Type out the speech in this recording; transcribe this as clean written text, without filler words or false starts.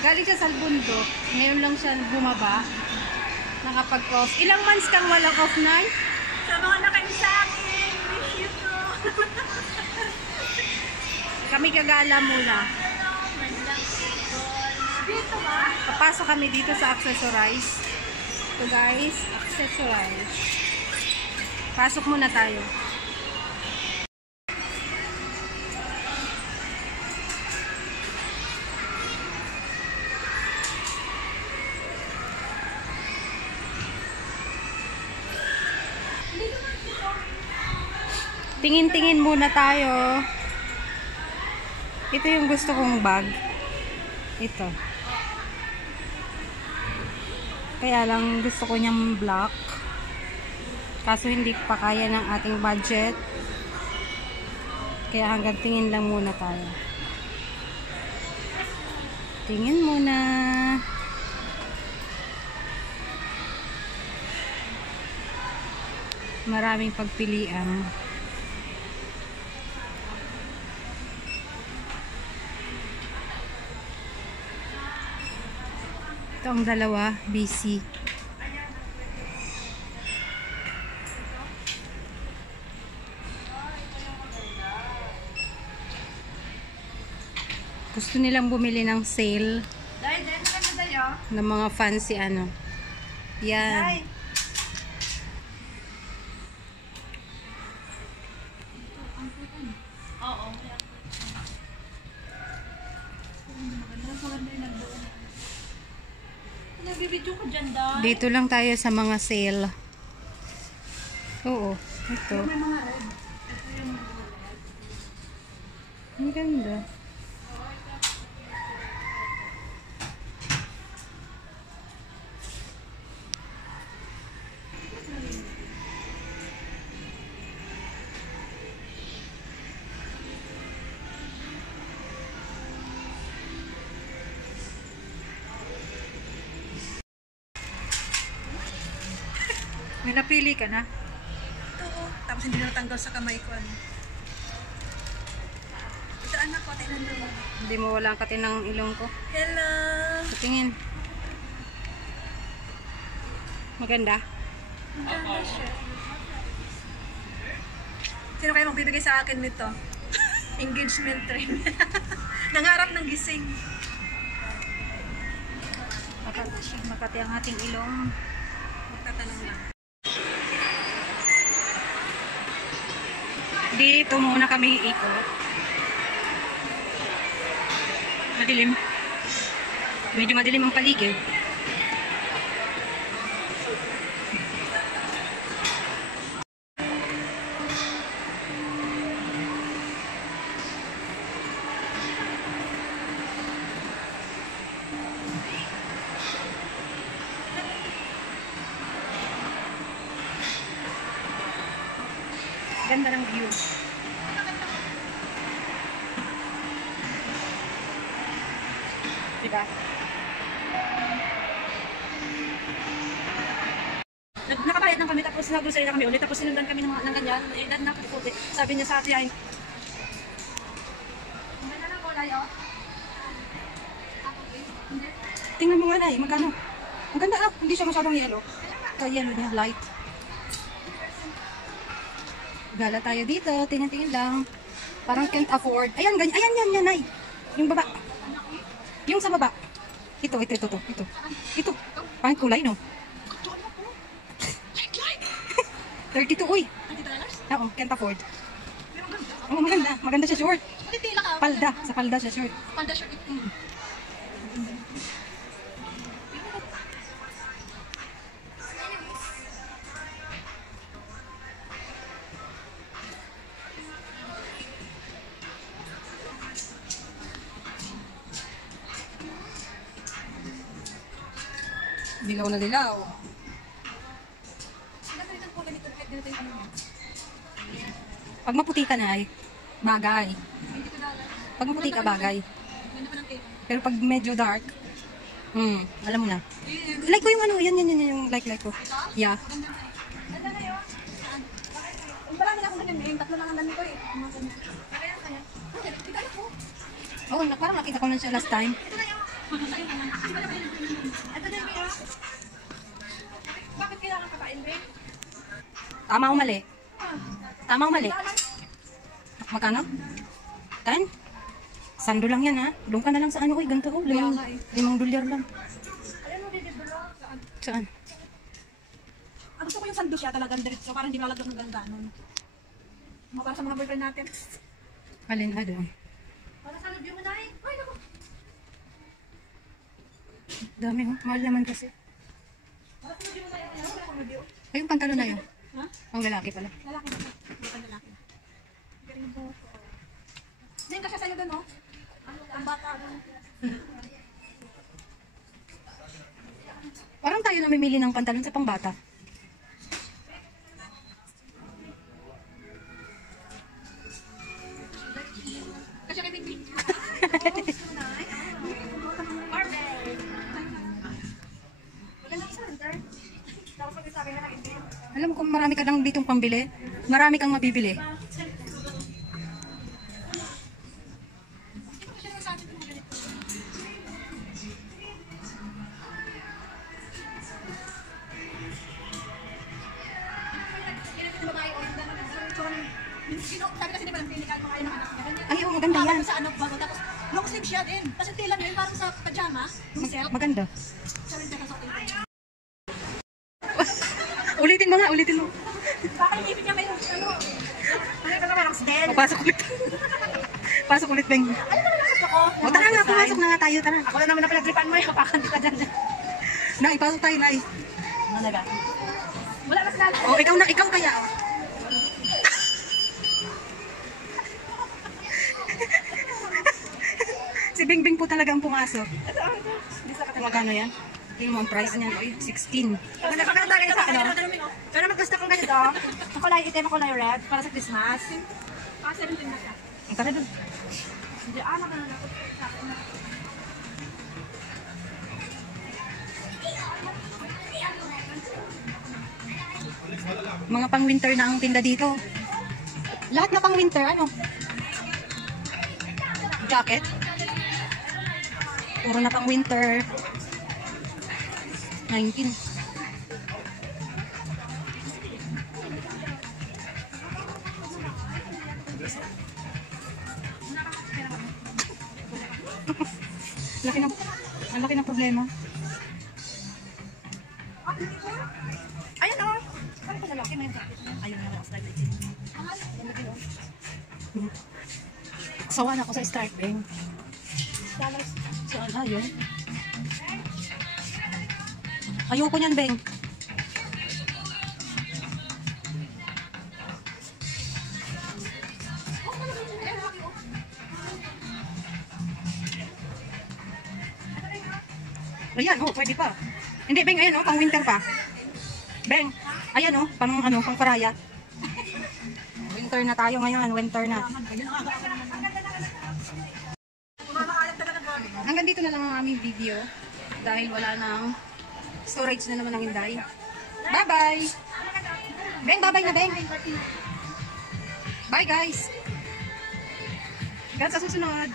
Galing siya sa bundok. Ngayon lang siya bumaba. Nakapag-off. Ilang months kang walang off, Nay? Sa mga nakain sa akin, wish you to. Kami kagala muna. Dito ba? Papasok kami dito sa Accessorize. Ito guys, Accessorize. Pasok muna tayo. Tingin-tingin muna tayo. Ito yung gusto kong bag. Ito. Kaya lang gusto ko niyang black. Kaso hindi pa kaya ng ating budget. Kaya hanggang tingin lang muna tayo. Tingin muna. Maraming pagpilian. Ito ang dalawa, BC. Gusto nilang bumili ng sale ng mga fancy ano. Yan. Nagbibidyo ko dyan, Day. Dito lang tayo sa mga sale. Oo, ito. May mga red. Ito yung mga red. Ang ganda. May napili ka na? Oo. Tapos hindi na natanggal sa kamay ko. Ano. Ito anak ko, tingnan mo. Hindi mo walang katin ng ilong ko. Hello! Tingin. Maganda? Maganda siya. Sino kayo magbibigay sa akin nito? Engagement ring. Nangarap ng gising. Makati ang ating ilong. Magtatanong lang. Dito muna kami iikot. Madilim. Medyo madilim ang paligid. Ganda ng view. Diba? Nakabayad lang kami tapos nag-grocery na kami ulit tapos sinundan kami ng ganyan. Nakaputi. Sabi niya sa ate ay ganda ng kulay oh. Tingnan mo nga na magkano? Ang ganda ah, hindi siya masyadong yellow. Kaya yellow niya, light. Gala tayo dito, tingin-tingin lang. Parang can't afford. Ayan, ganyan. Ayan, yan, ay. Yung baba. Yung sa baba. Ito. Ito. Parang kulay, no? 32, uy. Oo, can't afford. Oo, maganda. Maganda siya short. Palda. Sa palda siya short. Panda shirt ito. Dilaw na dilaw. Pag maputi ka na ay bagay. Pag maputi ka bagay. Pero pag medyo dark, alam mo na. Like ko yung ano, yan yung like ko. Yeah. Marami na akong ganyan, tatlo lang ang dami ko eh. Oo, parang nakita ko na siya last time. Ito na yung Mia. Bakit kailangan kapain, Ben? Tama o mali? Tama o mali? Magkano? 10? Sando lang yan ha. Doon ka na lang sa ano. Uy, ganito oh. $5 lang. Ayan mo, didibro. Saan? Ang gusto ko yung sando siya talagang diretso. Parang hindi lalagyan ng ganon. Para sa mga boyfriend natin. Alin ha doon? Para sa review mo na eh. Ay, naku. Dami oh. Mahal naman kasi. Para sa review mo na eh. Ano ba yung review? Ay, yung pantalo na yun. Ha? Ang lalaki pala. Lalaki na siya. Bukan lalaki. Galing po. Diyan ka siya sa'yo doon, oh. Ang bata, ano. Parang tayo namimili ng pantalon sa pangbata. Kasi kay Bibi. Alam mo kung marami ka lang ditong pambili, marami kang mabibili. Sabi kasi di ba ng pili kahit mga ayun ng anak niya. Ay, oo, maganda yan. Sa ano, bago. Tapos, long sleeve siya din. Kasi tila niya, parang sa pajama. Yung set. Maganda. Sabi niya, kasuotin ko. Ulitin mo nga, ulitin mo. Baka yung ibig niya may ano. Ano ka naman, Roxden? O, pasok ulit. Pasok ulit, Beng. Ano naman ang gusto ko? O, tara nga, pumasok na nga tayo, tara. Ako na naman na pinagripan mo eh. Kapakan ka dyan. Nay, pasok tayo, Nay. Ano ba? Wala na sila. O, ikaw kaya. Si Bingbing po talaga ang pumasok. Magkano yan? Tingnan mo ang price niyan. Oy, 16. Maganda kayo sa akin. Pero maggusto kong ganito. Makulay itim, makulay red. Para sa Christmas. 17 na siya. Ang tara doon. Hindi, anak na lang. Mga pang-winter na ang tinda dito. Lahat na pang-winter, ano? Jacket. Puro na pang-winter. 19. Ang laki ng problema. Ayun o. Ano ko lalaki na yun? Ayun na lang. Sawa na ako sa start, Beng. Dollars. Saan? Yun. Ayoko niyan, Beng. Ayan, oh, pwede pa. Hindi, Beng, ayan, oh, pang winter pa. Beng, ayan, oh, pang paraya. Winter na tayo ngayon, winter na. Hanggang dito na lang ang aming video. Dahil wala nang storage na naman ng Inday. Bye-bye! Beng, bye-bye na, Beng! Bye, guys! Hanggang sa susunod!